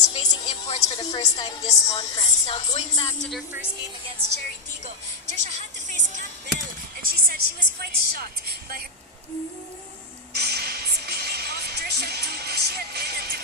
is facing imports for the first time this conference. Now, going back to their first game against Cherry Tigo, Trisha had to face Kat Bell, and she said she was quite shocked by her. Speaking of Trisha Tigo, she admitted to